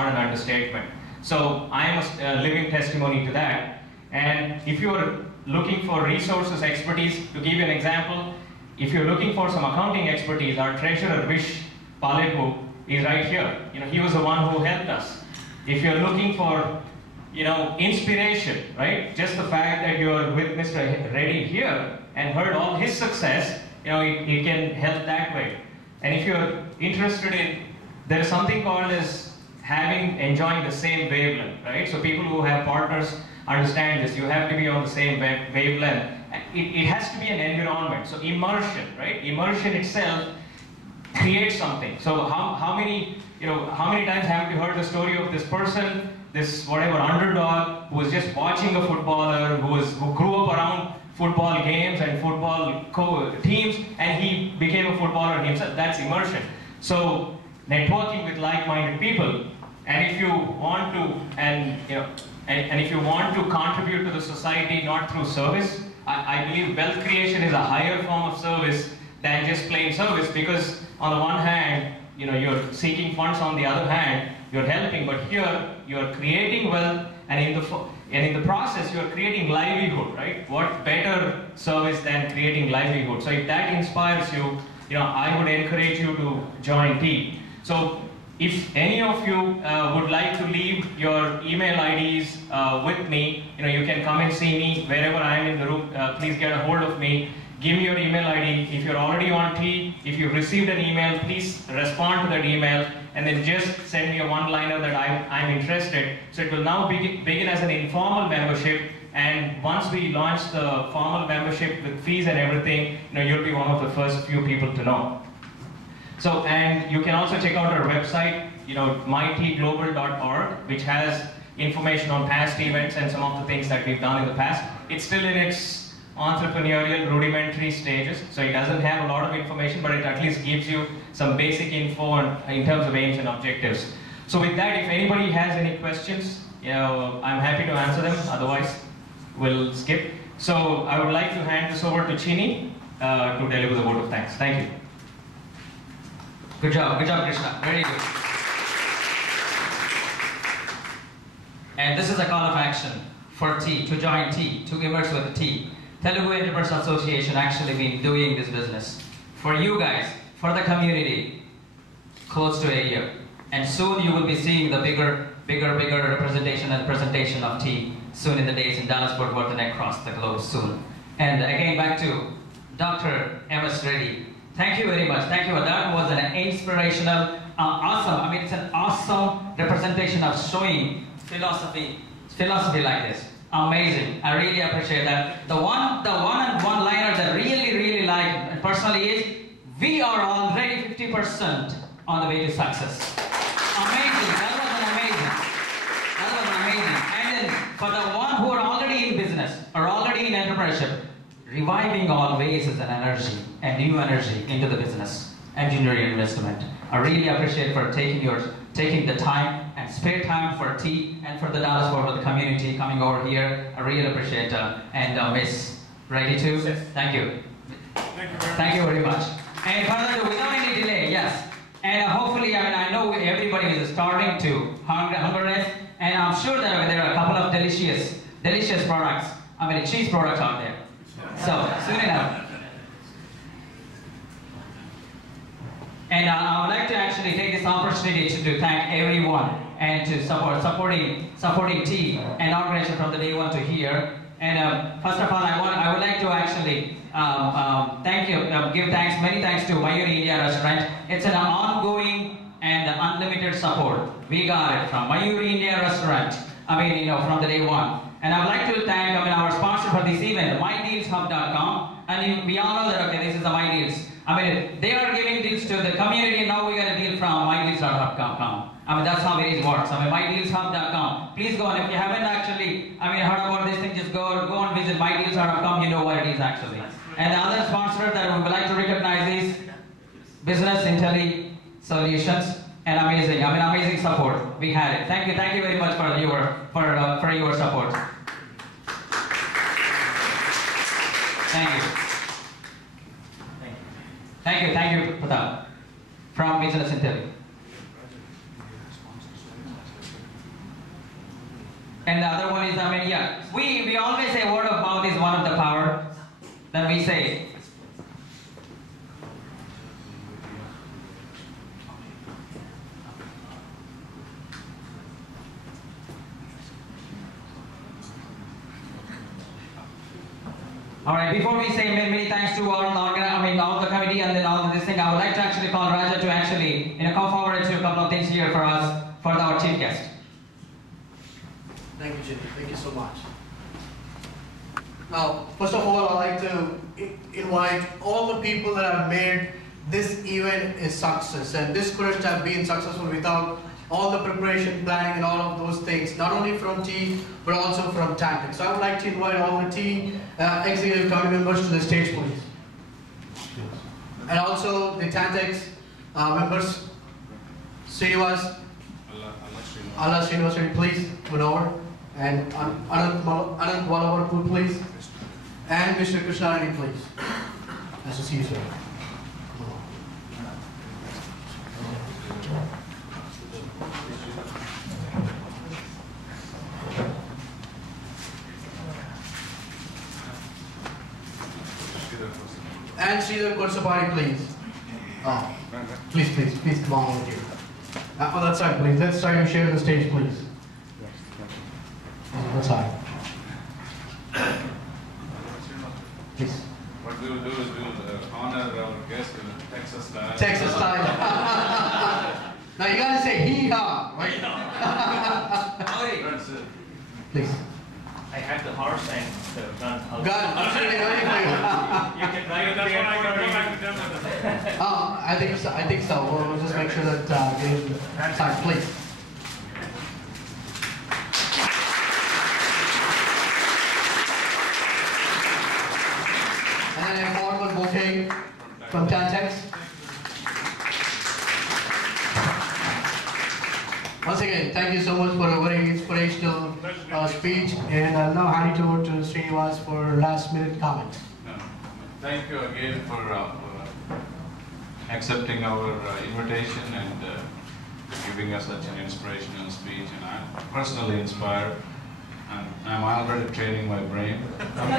an understatement. So I am a living testimony to that. And if you're looking for resources, expertise, to give you an example, if you're looking for some accounting expertise, our treasurer, Vish Palepu, is right here. He was the one who helped us. If you're looking for, inspiration, right? Just the fact that you're with Mr. Reddy here and heard all his success, it can help that way. And if you're interested in, there's something called as enjoying the same wavelength, right? So people who have partners understand this. You have to be on the same wavelength. It has to be an environment. So immersion, right? Immersion itself creates something. So how many times have you heard the story of this person, this whatever underdog, who was just watching a footballer, who grew up around football games and football teams, and he became a footballer himself? That's immersion. So networking with like-minded people, and if you want to, and if you want to contribute to the society not through service, I believe wealth creation is a higher form of service than just plain service, because on the one hand, you're seeking funds, on the other hand, you're helping, but here you're creating wealth, and in the process you're creating livelihood, right? What better service than creating livelihood? So if that inspires you, I would encourage you to join T. So if any of you would like to leave your email IDs with me, you can come and see me wherever I am in the room. Please get a hold of me. Give me your email ID. If you're already on T, if you've received an email, please respond to that email and then just send me a one-liner that I'm interested. So it will now begin as an informal membership, and once we launch the formal membership with fees and everything, you'll be one of the first few people to know. So, and you can also check out our website, mytglobal.org, which has information on past events and some of the things that we've done in the past. It's still in its entrepreneurial rudimentary stages, so it doesn't have a lot of information, but it at least gives you some basic info in terms of aims and objectives. So with that, if anybody has any questions, I'm happy to answer them. Otherwise, we'll skip. So I would like to hand this over to Chini to deliver the vote of thanks. Thank you. Good job, Krishna. Very good. And this is a call of action for T, to join T, to immerse with T. Telugu Entrepreneurs Association actually been doing this business for you guys, for the community, close to a year. And soon you will be seeing the bigger representation and presentation of T soon in the days in Dallas, Fort Worth, and across the globe soon. And again, back to Dr. M S Reddy. Thank you very much. Thank you. That was an inspirational, awesome. It's an awesome representation of showing philosophy like this. Amazing. I really appreciate that. The one-liner that really like personally is, we are already 50% on the way to success. Amazing. That was amazing. And then for the one who are already in business or already in entrepreneurship, reviving always is an energy, a new energy into the business, engineering investment. I really appreciate for taking the time and spare time for T and for the Dallas Fort Worth community coming over here. I really appreciate and Miss Reddy too. Thank you. Thank you very much. And further, without any delay, yes. And hopefully, I know everybody is starving to hungerness, and I'm sure that there are a couple of delicious products. Cheese products out there. So soon enough. And I would like to actually take this opportunity to thank everyone and to supporting T and organization from the day one to here. And first of all, I would like to actually give many thanks to Mayuri Restaurant. It's an ongoing and unlimited support. We got it from Mayuri Restaurant. From the day one. And I would like to thank our sponsor for this event, mydealshub.com. And we all know that this is the My Deals. They are giving deals to the community. Now we got a deal from mydealshub.com. That's how it works. mydealshub.com. Please go, and if you haven't actually heard about this thing, just go and visit mydealshub.com. You know what it is actually. And the other sponsor that we would like to recognize is Business Intelli Solutions. And amazing support. We had it. Thank you very much for your support. Thank you. Thank you, Pratap, from Business Intelli. And the other one is, I mean, yeah, we always say word of mouth is one of the power that we say. All right, before we say many thanks to all the committee and then all this thing, I would like to actually call Raja to actually come forward and do a couple of things here for us, for our chief guest. Thank you, Jimmy. Thank you so much. Now, first of all, I'd like to invite all the people that have made this event a success. And this couldn't have been successful without all the preparation, planning, and all of those things, not only from T, but also from Tactic. So I would like to invite all the T executive committee members to the stage, please. And also the Tactics members, Srinivas, Allah Srinivas, please come over. And Anant Wallavarpur, please. And Mr. Krishnarani, please. Nice to see you, sir. And Sridhar Korsapari, please. Oh, please come on over here. On that side, please. Let's try to share the stage, please. On that side. Please. What we will do is we will honor our guest in Texas style. Texas style. Now you gotta say hee-haw, right? Please. I had the horse and the gun. Gun. Absolutely ready for you. You can ride the airport. I think so. We'll just make sure that we start, please. And then a formal bouquet from Tantex. Once again, thank you so much for a very inspirational speech, and I'll now hand it over to Srinivas for last minute comments. Thank you again for accepting our invitation and giving us such an inspirational speech. And I'm personally inspired. And I'm already training my brain. I'm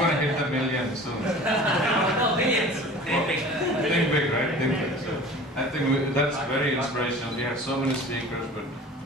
gonna hit the million soon. No, millions. Think big, right? Think big. So I think that's very inspirational. We have so many speakers, but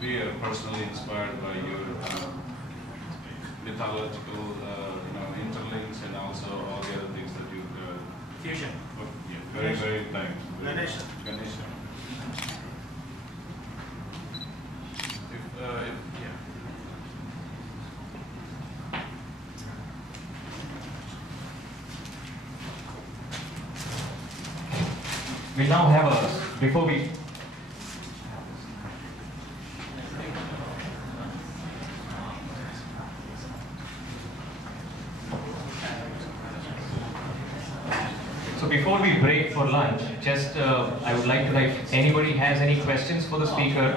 we are personally inspired by your mythological, interlinks, and also all the other things that you Fusion. Yeah, very thanks. Ganesha. We now have before we break for lunch, just I would like to, if anybody has any questions for the speaker,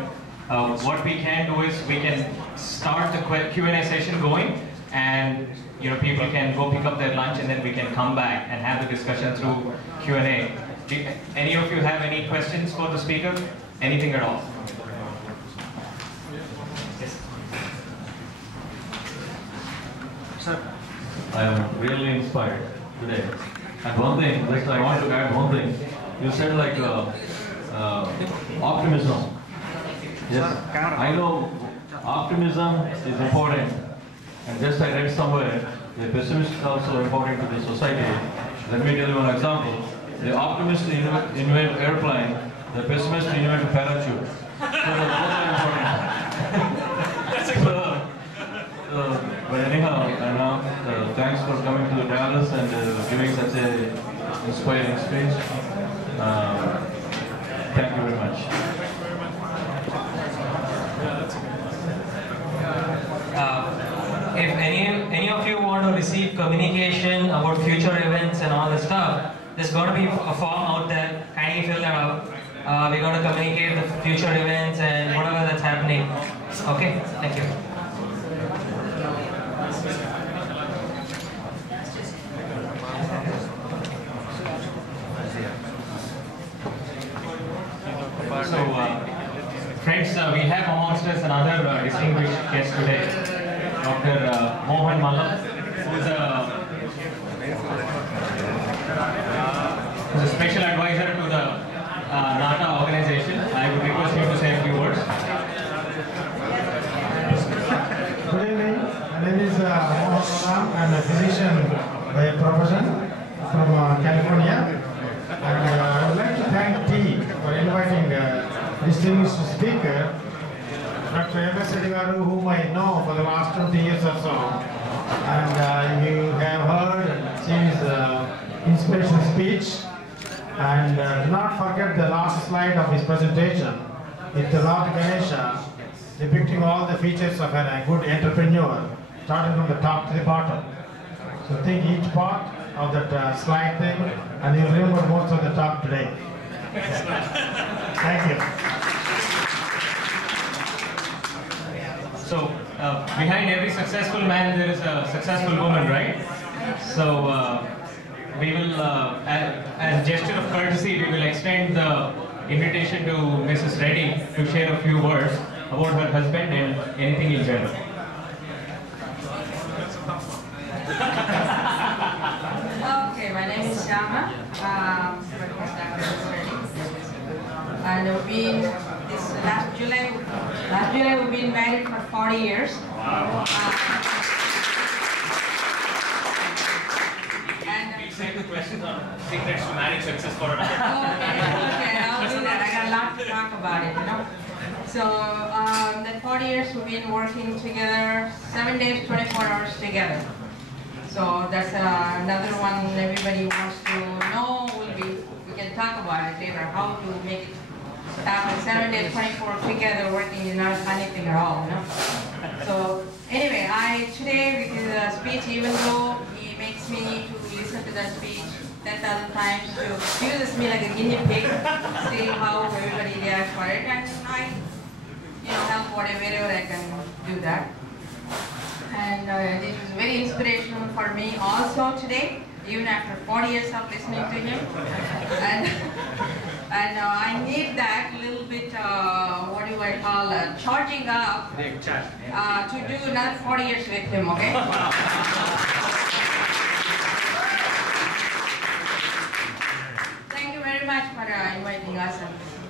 what we can do is we can start the Q&A session going, and people can go pick up their lunch, and then we can come back and have the discussion through Q&A. Any of you have any questions for the speaker? Anything at all? Yes. Sir, I am really inspired today. And one thing, I want to add one thing. You said optimism. Yes, I know optimism is important. And just I read somewhere, the pessimist is also important to the society. Let me tell you one example. The optimist invent airplane, the pessimist invent parachute. So both are important. But anyhow, thanks for coming to Dallas and giving such a inspiring speech. Thank you very much. If any of you want to receive communication about future events and all this stuff, there's going to be a form out there. Kindly fill that out. We're going to communicate the future events and whatever that's happening. Okay, thank you. So, friends, we have amongst us another distinguished guest today. Dr. Mohan Mallam, who is a special advisor to the NATA organization. I would request him to say a few words. Good evening. My name is Mohan Mallam. I am a physician by profession from California. And I would like to thank T for inviting distinguished speaker, Dr. M S Reddy, whom I know for the last 20 years or so. And you have heard his inspirational speech. And do not forget the last slide of his presentation with the Lord Ganesha depicting all the features of a good entrepreneur, starting from the top to the bottom. So think each part of that slide thing, and you'll remember most of the talk today. Thank you. So, behind every successful man, there is a successful woman, right? So, we will, as a gesture of courtesy, we will extend the invitation to Mrs. Reddy to share a few words about her husband and anything in general. Okay, my name is Shama. And we've been last July we've been married for 40 years. We'll save the question on secrets to marriage success for another. Okay, I'll do that. I got a lot to talk about it, you know. So, that 40 years we've been working together, 7 days, 24 hours together. So that's another one everybody wants to know. We can talk about it later, how to make it happen. 7 days, 24 together working is not anything at all, you know. So anyway, today with his speech, even though he makes me to listen to that speech 10,000 times, to uses me like a guinea pig, see how everybody reacts for it, and I, help wherever I can do that. And this is very inspirational for me also today, even after 40 years of listening to him. And I need that little bit, what do I call, charging up to do another 40 years with him, okay? Thank you very much for inviting us.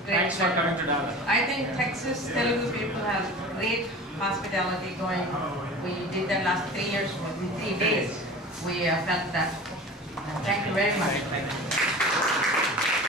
Thanks for coming to Dallas. I think Texas Telugu people have great hospitality going. We did that last 3 years, in 3 days. We felt that. Thank you very much.